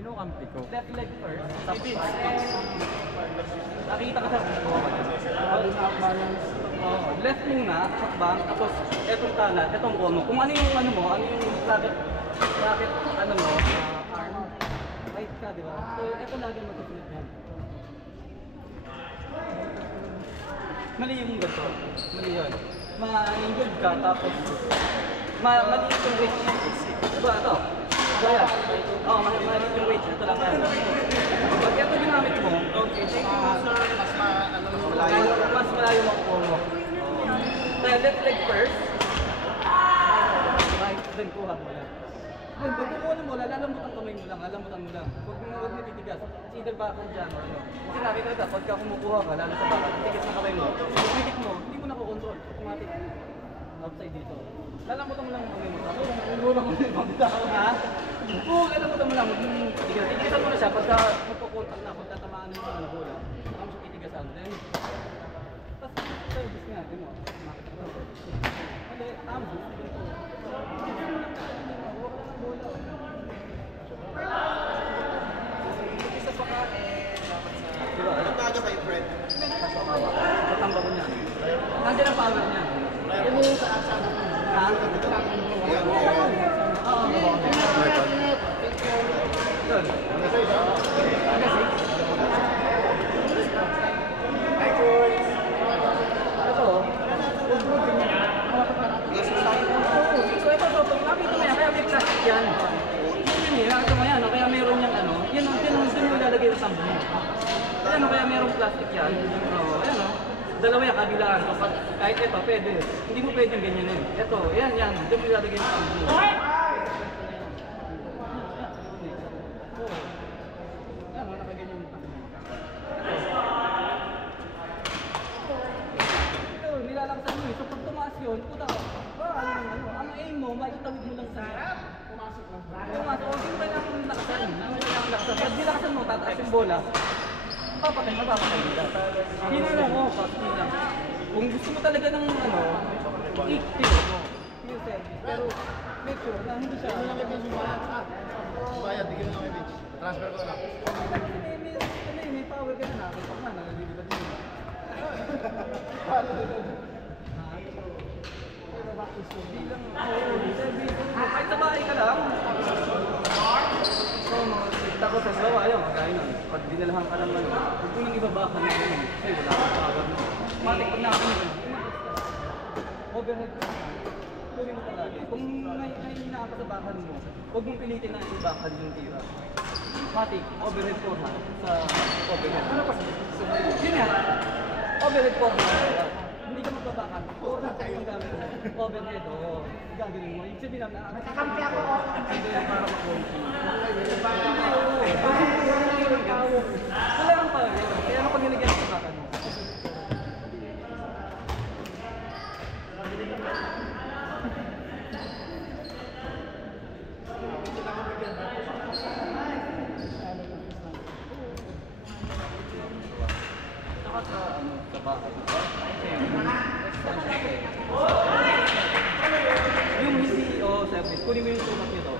Sinukampi ko. Left leg first. Tapos Bibits. nakita ka sa left muna, hakbang, tapos etong kanan, etong kono. Kung ano yung ano mo, ano yung racket, ano mo, arm, right ka, di ba? So, eto lagi mag-flip yan. Mali yung ganito. Mali yun. Ma-injured ka, tapos mali yung reach. Diba, ito? Diba yan? Oo, mali yung reach. Ito lang yan. Pag ito ginamit mo, okay, thank you, sir. Mas malayo makukuha mo. Dahil left leg first. Right, then kuha mo lang. Then, pag kumuha mo, lalamot ang kamay mo lang, lalamutan mo lang. Huwag mo titigas. Either bakal dyan or ano. Kasi nakita ka, pagka kumukuha ka, lalo sa bakal, titigas ng kamay mo. Pagkikit mo, hindi mo nakokontrol. Automatic. Outside dito. Lalamutan mo lang ang kamay mo. Tapos, ulo mo yung pagkakao, ha? Oo, lalamutan mo lang. Titigasan mo na siya pagka magpupuntak na, pagka tamaan mo na bola. Saka mo siya titigasan. Then, tapos, service nga, din mo. Mali, tama. Isa pa ka Diba? Ano ba kayo, Fred? Tatamba ko niya. Nandiyan ang power niya. Ano yung sa asama mo? Ha? Yan. Oo. Yun. Hi, boys! Ito. So ito, pag nakita mo yan, kaya may plastic yan. Yun eh, nakita mo yan, kaya meron yung ano, yun yung ilalagay sa sambo mo. Ayan, kaya merong plastic yan. Ayan o. Dalawa yan, kabilaan. So, kahit ito, pwede. Hindi mo pwede yung ganyan eh. Ito, yan. Diyan mo ilalagay sa sambo mo. Ayan o, nakaganyan yung sambo mo. Ito, nilalaksan mo eh. So, pag tumaas yun, puta, ang aim mo, maitawid mo lang sa pumasok lang. Pumasok, hindi mo kailangan lakasan. Pag nilakasan mo, tataas yung bola. Mapapatay nila. Hindi na ako, pati lang. Kung gusto mo talaga ng ano, i-tip mo. Yung service. Pero, make sure na hindi siya. Ano lang yung bench? Bayad, bigyan mo lang yung bench. Transfer ko na lang. May power ka na nakakita ka na, nalilibad mo. Hindi lang, service. Kahit sa bahay ka lang. So, mga sita ko sa sawa, ayaw, kagaya nun. Pag dinalahan ka lang, huwag mo nang ibabakan na yun. Kasi wala kang power mo. Matik pag nakakamit. Overhead ka. Tuloy mo talaga. Kung may nakakasabakan mo, huwag mong pilitin na ibakan yung tira. Matik, overhead ko ha, sa overhead. Ano pa? Yun nga, overhead ko ha. Hindi ka magbabakan. Overhead ka yung gamit mo. Overhead, oo. Gagawin mo. Ibig sabihin na, nakakampi ako. Hindi para makonti. Wala kang pa rin. Kaya kapag nilagyan sa bakan mo. Saka sa bakan. Yung hindi, service, kunin mo yung sukat nito.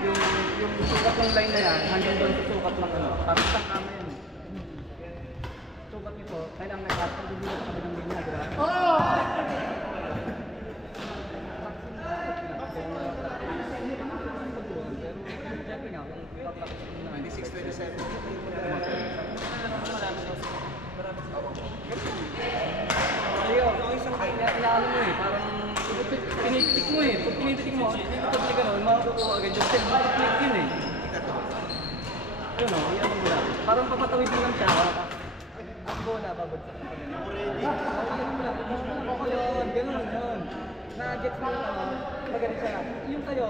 Yung sukat ng line na yan, hanggang doon sa sukat ng ano, tapos sa kama yan. Sukat nito, kailangan may cut, hindi mo sa kabilang line na, di ba? Oo! Siyempre nga, kung ipapractice mo na. 96-27. Ayun, inaano mo eh, parang tinitik mo eh. Pag tinitik mo, tinitik ka naman, makakukuha agad yung step. Click yun eh. Yun o, iyan mo lang. Parang papatawid mo lang siya. At bola, babagsak mo. Ganun mo lang. Ako yun, ganun yun. Na-gets mo yung ano, magaling siya. Yung sa'yo,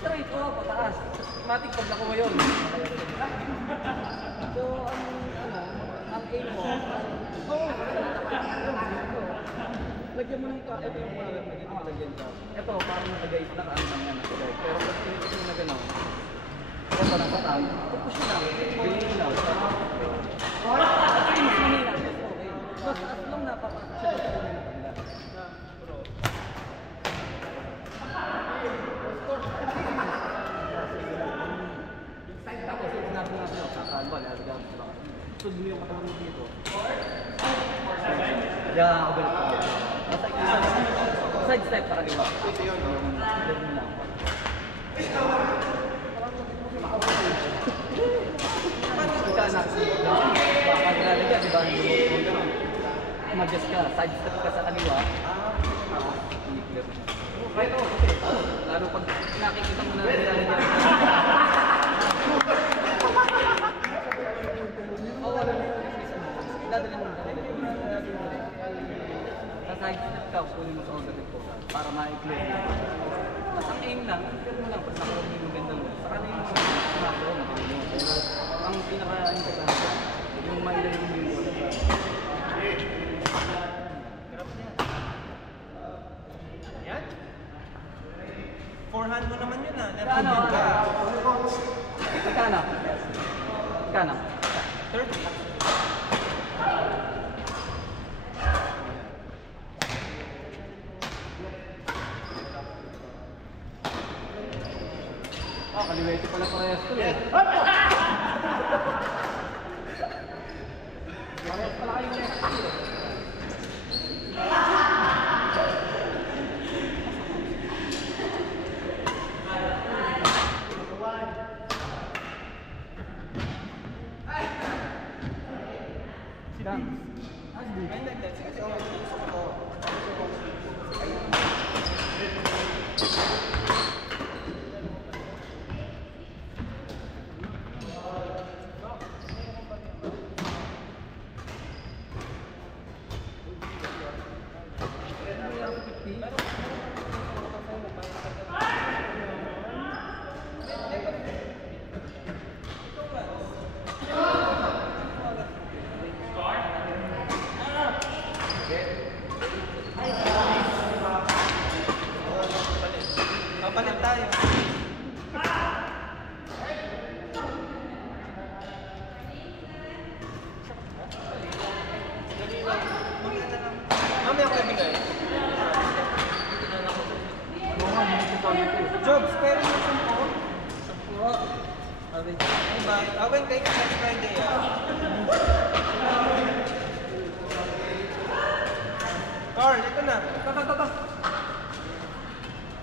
straight o, pataas. Matik pag nakuha yun. So, ang aim mo, lagyan mo ng ka, ito yung power, lagyan mo lagyan ka. Ito, parang naka-guide, naka-antang yan, naka-guide. Pero pag tinitik mo na gano'n, ito parang patag, pupush mo lang, ganyan lang. At yun, mas mahina, mas okay. Mas as long na papapush siya sa kanila na kanila. Yeah, overhead. Side step sa kaliwa. Ito yun, no? Overhead mo lang. Ikanak. Baka nilalagyan, di ba? Mag-adjust ka, side step ka sa kaliwa. I-clear mo. Kahit ako, kasi lalo pag nakikita mo na nilalagyan. Oo, wala na. Dadalhin mo na. Sa side step ka, kunin mo sa overhead ko para ma-clear mo. Mas ang aim lang, clear mo lang. Pag nakuha mo yung ganda mo. Saka na yung sumako, magaling mo. Ang pinaka-importante, yung mailalim mo yung bola. Yan? Forehand mo naman yun ah. Left Ano? handed ka. Magkano? Magkano? 30. Kaliwete pala parehas ko eh. Parehas pala kayo next year. Sidang. Papalit tayo. Mamaya ko ibigay. Jobs, pero mo sa po. Bye. I will take next Friday. Carl, ito na.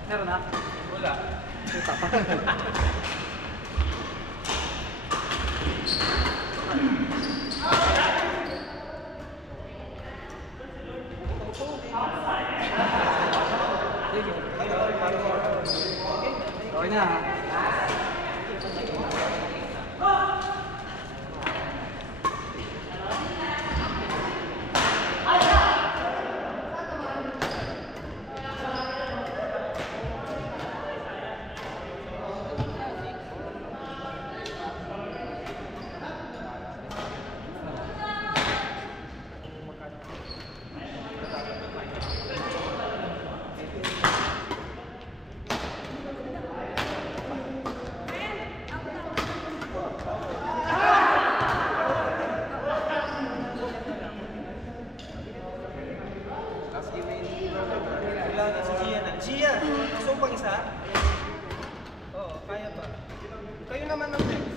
Meron na? Wala. Puta pa. Okay na ha. Wala na si Gia na. Gia, gusto mo pang isa? Oo, kaya ba? Kayo naman ang next.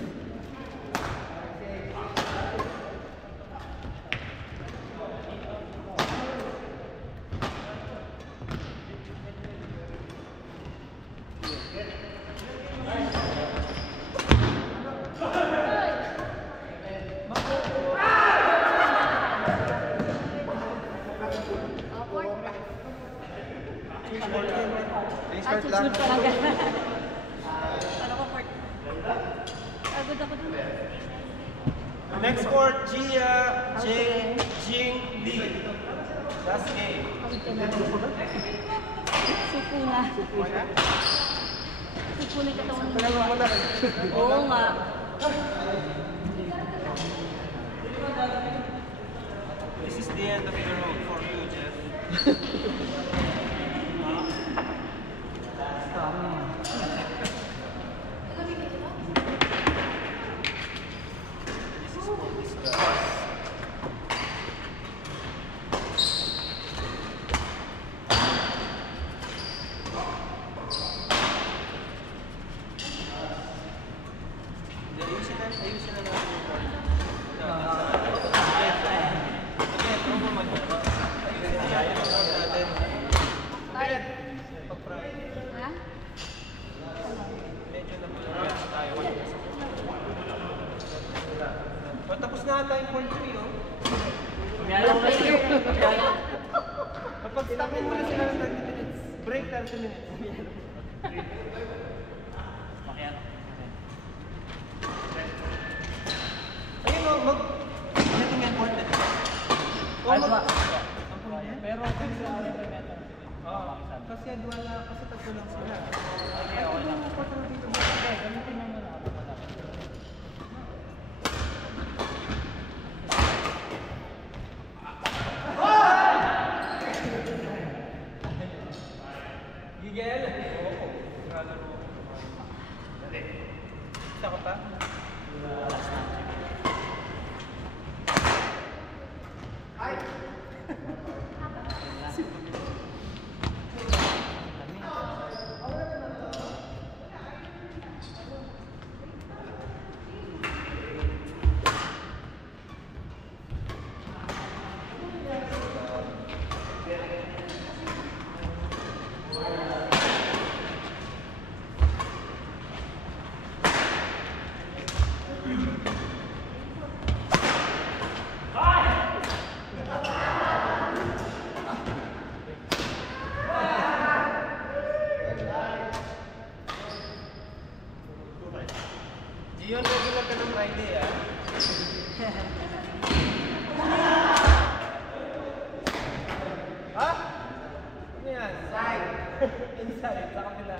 At susunod pa lang gano'n. Ano ko, Fort? Agad ako dun. Next court, Gia, Jing, Lee. Last game. Agad ka na. Supo na. Supo na yung katawan mo. Oo nga. This is the end of the road for you, Jeff. Ayusin na natin yung card. Again, throw mo mag- 30 minutes. Makiano. Ayun o, mag-letting and board na. Pero kung sa ano yung meta. Kasi wala, kasi tatlo lang sila. Okay, okay lang. Okay, gamitin mo muna. Gigel? Oo. Isa ka pa? Yun, regular ka ng Friday, ah. Ha? Ano yan? Inside. Inside, sa kapila.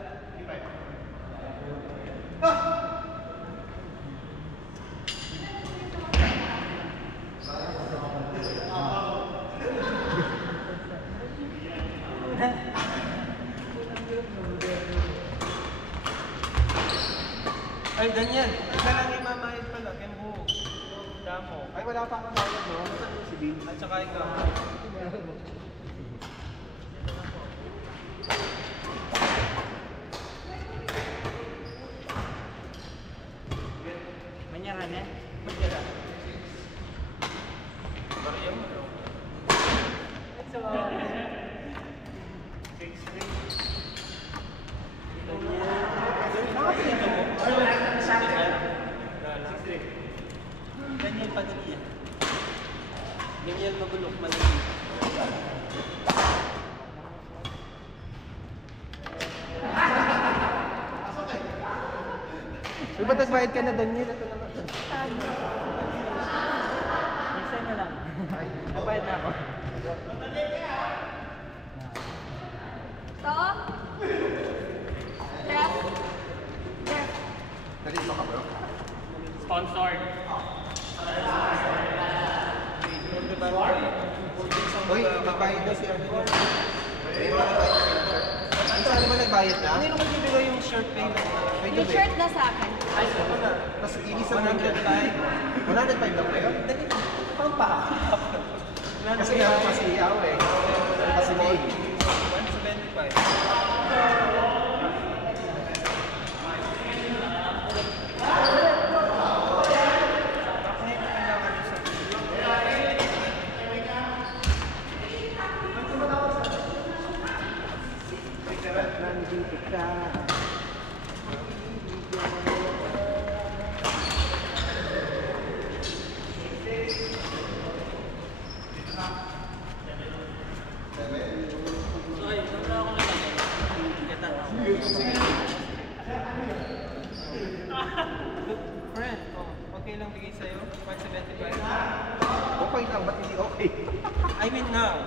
Ay, ganyan. Isa lang yung mamayad pala. Kaya buo. Damo. Ay, wala pa akong bayad, no? Si Bill. At saka ikaw. Manyara na? Magyara. Barya mo. So, Daniel Padilla. Daniel Magulok Madrid. Uy, ba't nagbayad ka na, Daniel? Ito naman. Minsan na lang. Napayad na ako. Stop. Left. Left. Nalito ka, bro? Sponsored. Uy, nagbayad na si Arnold. Ano saan naman nagbayad na? Ano yung magbibigay yung shirt pay na? Yung shirt na sa akin. Ay, ano na? Tapos ilis ang 105. 105 lang kayo? Pang pa. Kasi nga kasi iyaw eh. Kasi di. 175. Friend, okay lang bigay sa'yo? 175? Okay lang, ba't hindi okay? I mean now.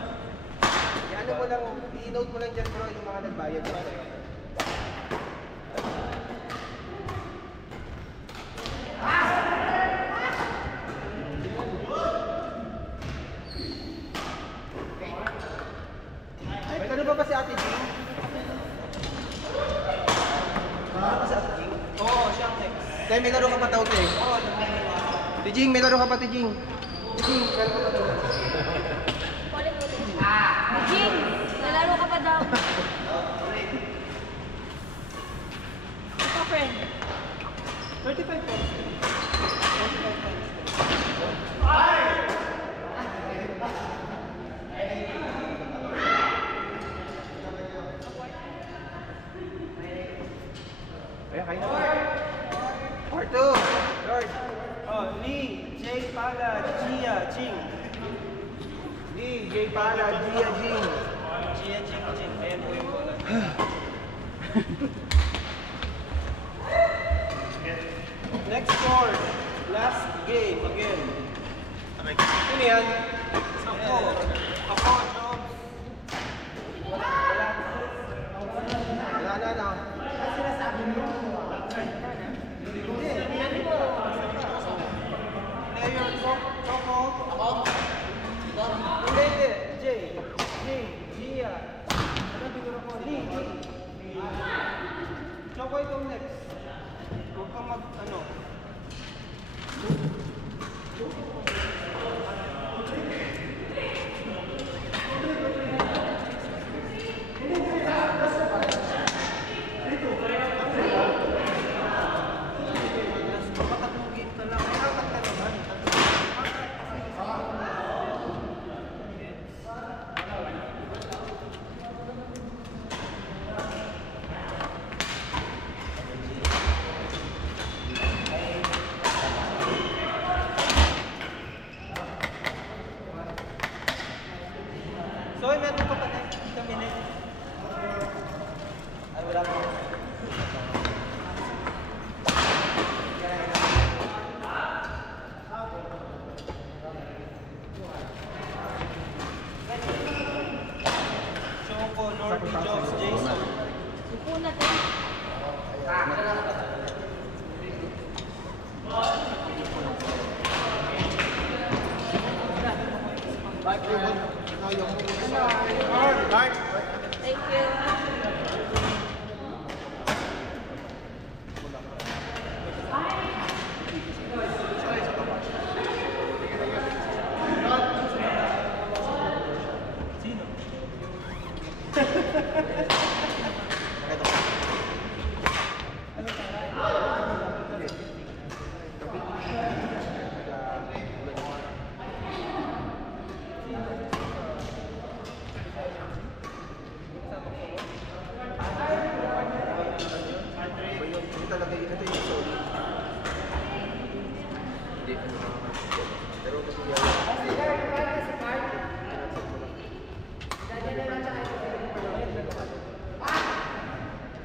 Ano mo lang, i-note mo lang dyan bro yung mga nagbayad mo sa'yo. May tanong ba si Ate Jing? Ano si Ate Jing? Oo, siya ang next. Tay, may laro ka pa daw, te. Oo, Tijing, may laro ka pa, Tijing. Tijing, may laro ka pa daw. Jing, nalaro ka pa daw. Ito, friend. 35 points. 35 points. Ayan, kayo na. Part 2. Lord. Oh, Lee, Jay, Pala, Gia, Jing. Lee, Jay, Pala, Gia, Jing. Gia, Jing, Jing. Ayan po yung bola. Next board. Last game again. Sino yan? Ako. Ako, Jones. Wala na. Player, Choco. Ako? Hindi. Jay. Gia. Lee. Choco, ikaw next. Huwag kang ano. So, meron pa pa na minute. Ay, wala pa. Choco, Lordy, Jobs, Jason. Upo natin. Thank you.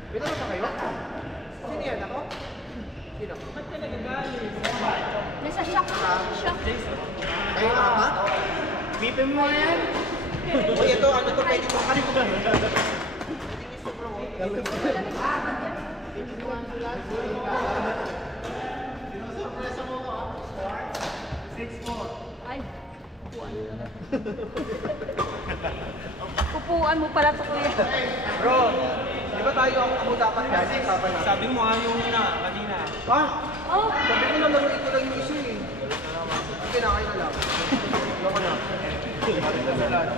Pinalo pa kayo? Sino yan ako? Sino? Ba't ka nagagalit? Nasa shock. Shock. Kayo na ba? Bipin mo yan? Uy, ito, ano to? Pwede mo kalimutan. Ay, upuan. Upuan mo pala to, kuya. Bro, di ba tayo ako dapat kasi Sabi mo ayaw mo na kanina. Ah! Oh, Sabi ko na laruin ko lang yung isa eh. Sige na, kayo na lang. Loko na. Marita sa lahat.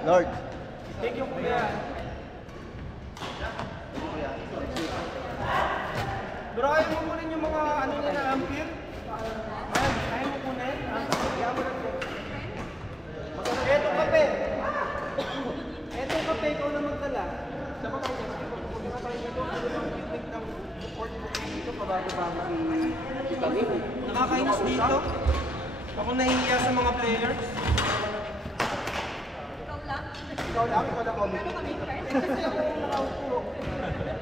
Lord. Thank you, kuya. Bro, ayaw mo kunin yung mga ano niya na ampere? Ayaw mo kunin? Ayaw mo lang. Etong kape. Etong kape, ikaw na magdala. Sama tayo dyan. Sama tayo dito. Yung ng support mo dito, pabago-bago kami. Nakakainis dito. Ako nahihiya sa mga players. ikaw lang. Ikaw lang, ikaw na comment. Ano kami, Kurt? Kasi ako yung nakaupo.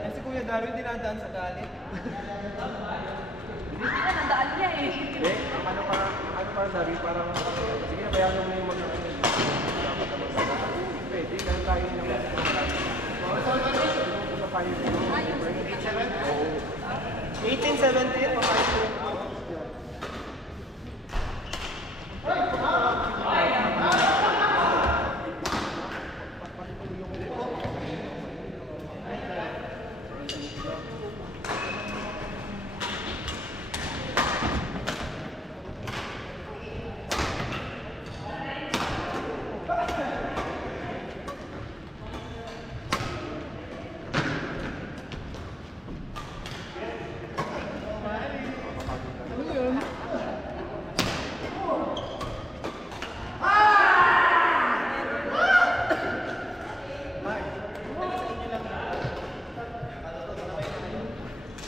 Yan si Kuya Darwin dinadaan sa galit. Hindi na, nandaan niya eh. Hindi, ano para sabi, parang, sige na, bayaran mo yung mga pwede, ganun tayo yung mga papayo ko. 18-17, papayo ko.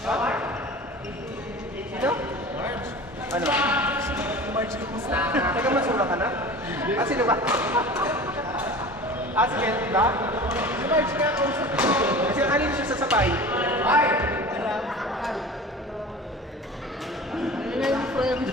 Sino? Ano? Teka, masura ka na? Ah, sino ba? Ah, si Kelly ba? Si Marge nga ako sa... Kasi kanina siya sasabay. Ay! Ano na yung friend?